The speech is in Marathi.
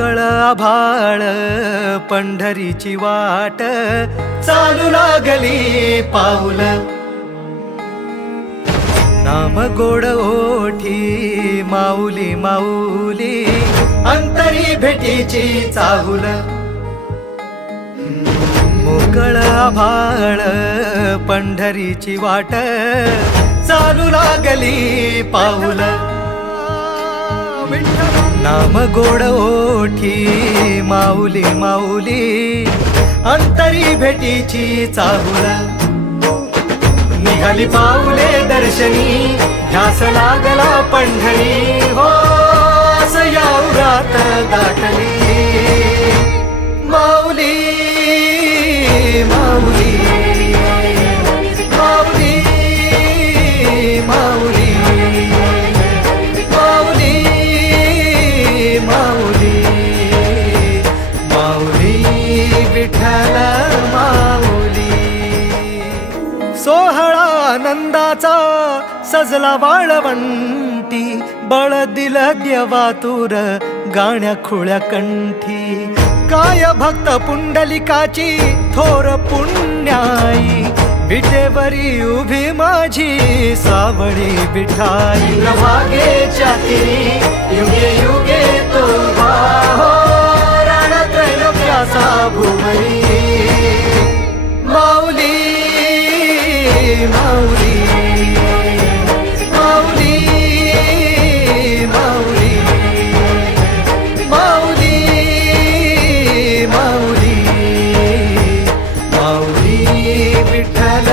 मोकळ आभाळ पंढरीची वाट चालू लागली पाऊल नाम गोड ओठी माऊली माऊली अंतरी भेटीची चाहुल मोकळ आभाळ पंढरीची वाट चालू लागली पाऊल नाम गोड ओठी माऊली माऊली अंतरी भेटीची चाहुल निघाली पाऊले दर्शनी ध्यास लागला पंढरी हो सयावरात गाठली माऊली माऊली माऊली माऊली माऊली माऊली माऊली विठ्ठल माऊली सोहळा आनंदाचा सजला वाळवंटी बळ दिलं देवातूर गाण्या खुळ्या कंठी काय भक्त पुंडलिकाची थोर पुण्याई विटेवरी उभी माझी सावळी विठाई भागेच्या तिरी युगे युगे तो हो रणत्रैलोक्याचा भुवरी माऊली माऊली माऊली माऊली माऊली माऊली माऊली विठ्ठल